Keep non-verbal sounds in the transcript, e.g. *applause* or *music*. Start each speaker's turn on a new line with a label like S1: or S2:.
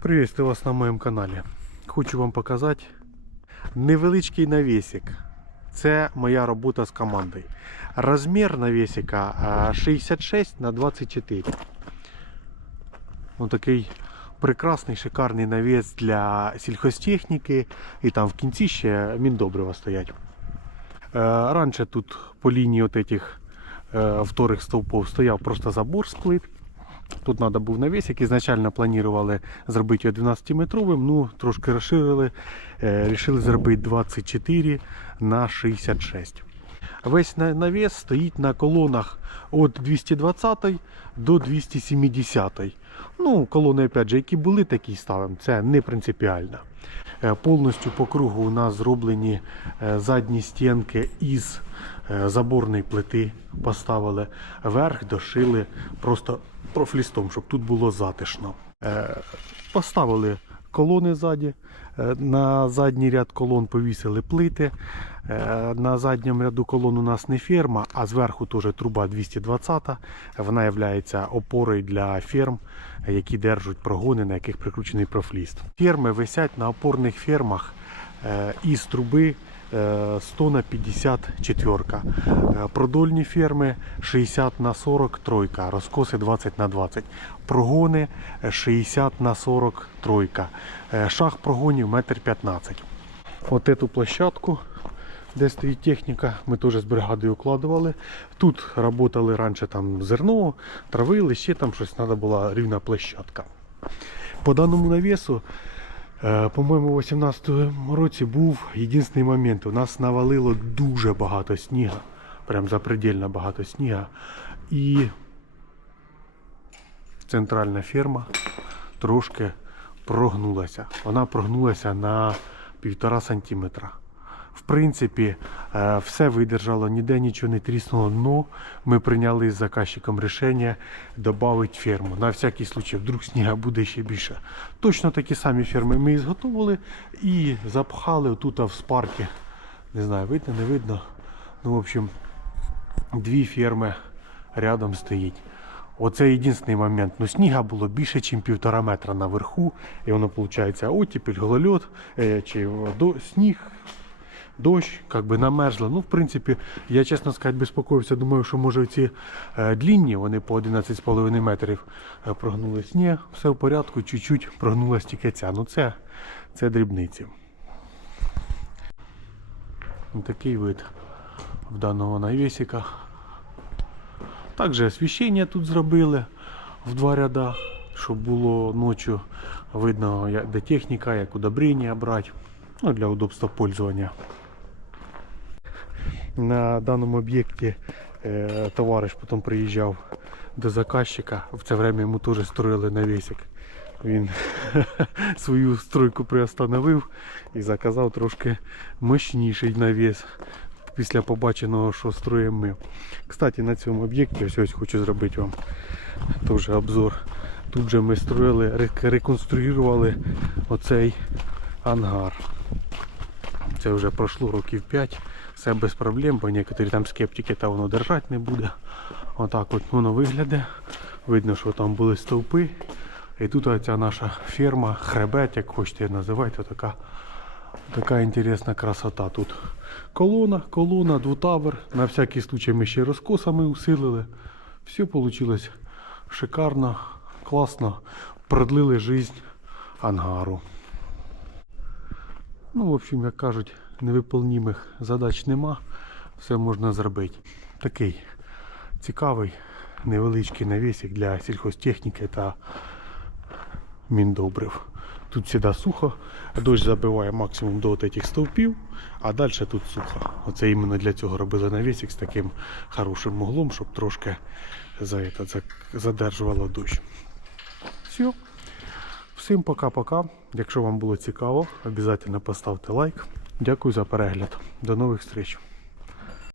S1: Приветствую вас на моєму каналі. Хочу вам показати невеличкий навісик. Це моя робота з командою. Розмір навісика 66 на 24. Ось такий прекрасний, шикарний навіс для сільхозтехніки. І там в кінці ще міндобрива стоять. Е, Раніше тут по лінії от этих е, вторих стовпов стояв просто забор з плит. Тут треба був навісик. Ізначально планували зробити його 12-метровим, ну трошки розширили. Е, рішили зробити 24 на 66. Весь навіс стоїть на колонах від 220 до 270. Ну, колони, опять же, які були, такі ставимо. Це не принципіально. Е, Повністю по кругу у нас зроблені е, задні стінки із заборної плити. Поставили верх, дошили просто профлістом, щоб тут було затишно. Е, Поставили колони ззаді. Е, На задній ряд колон повісили плити. Е, На задньому ряду колон у нас не ферма, а зверху теж труба 220. Вона є опорою для ферм, які держать прогони, на яких прикручений профліст. Ферми висять на опорних фермах із труби 100 на 54. Е, Продольні ферми 60 на 40 тройка, розкоси 20 на 20. Прогони е, 60 на 40 тройка. Е, Шах прогонів 1,15 м. От эту площадку, де стоїть техніка, ми теж з бригадою укладували. Тут працювали раніше там зерно, травили, ще там щось треба була рівна площадка. По даному навісу, е, по-моєму, у 2018 році був єдиний момент. У нас навалило дуже багато сніга, прям запредельно багато сніга. І центральна ферма трошки прогнулася. Вона прогнулася на півтора сантиметра. В принципі, е, все видержало, ніде нічого не тріснуло, но ми прийняли з заказчиком рішення додати ферму. На всякий случай, вдруг сніга буде ще більше. Точно такі самі ферми ми і зготовили і запхали отут в спарки. Не знаю, видно, не видно. Ну, в общем, дві ферми рядом стоїть. Оце єдиний момент. Ну, сніга було більше, ніж півтора метра наверху. І воно виходить оттепель, голольот, е, чи до, сніг, дощ, як би намерзло. Ну, в принципі, я чесно сказати, безпокоївся. Думаю, що може ці е, длінні, вони по 11,5 метрів е, прогнулись. Ні, все в порядку, чуть-чуть прогнулась тільки ця. Ну це, це дрібниці. Такий вид в даного навісика. Також освіщення тут зробили в два ряда, щоб було ночі видно, де техніка, як удобрення брати. Ну, для удобства пользування. На даному об'єкті е, товариш потім приїжджав до заказчика. В це время йому теж строїли навісик. Він *laughs* свою стройку приостановив і заказав трошки мощніший навіс після побаченого, що строїмо ми. Кстати, на цьому об'єкті ось ось хочу зробити вам теж обзор. Тут же ми строїли, реконструювали оцей ангар. Це вже пройшло років 5. Все без проблем, бо некоторі там скептики та воно держати не буде. Отак от воно виглядає. Видно, що там були стовпи. І тут оця наша ферма, хребет, як хочете її називайте, така, така інтересна красота тут. Колона, колона, двутавер. На всякий случай ми ще розкосами усилили. Все вийшло шикарно, класно. Продлили жизнь ангару. Ну, в общем, як кажуть, невиполнімих задач нема. Все можна зробити. Такий цікавий, невеличкий навісик для сільхозтехніки та міндобрив. Тут завжди сухо, дощ забиває максимум до от цих стовпів, а далі тут сухо. Оце іменно для цього робили навісик з таким хорошим углом, щоб трошки за- задержувало дощ. Все. Всім пока-пока. Якщо вам було цікаво, обов'язково поставте лайк. Дякую за перегляд. До нових зустріч.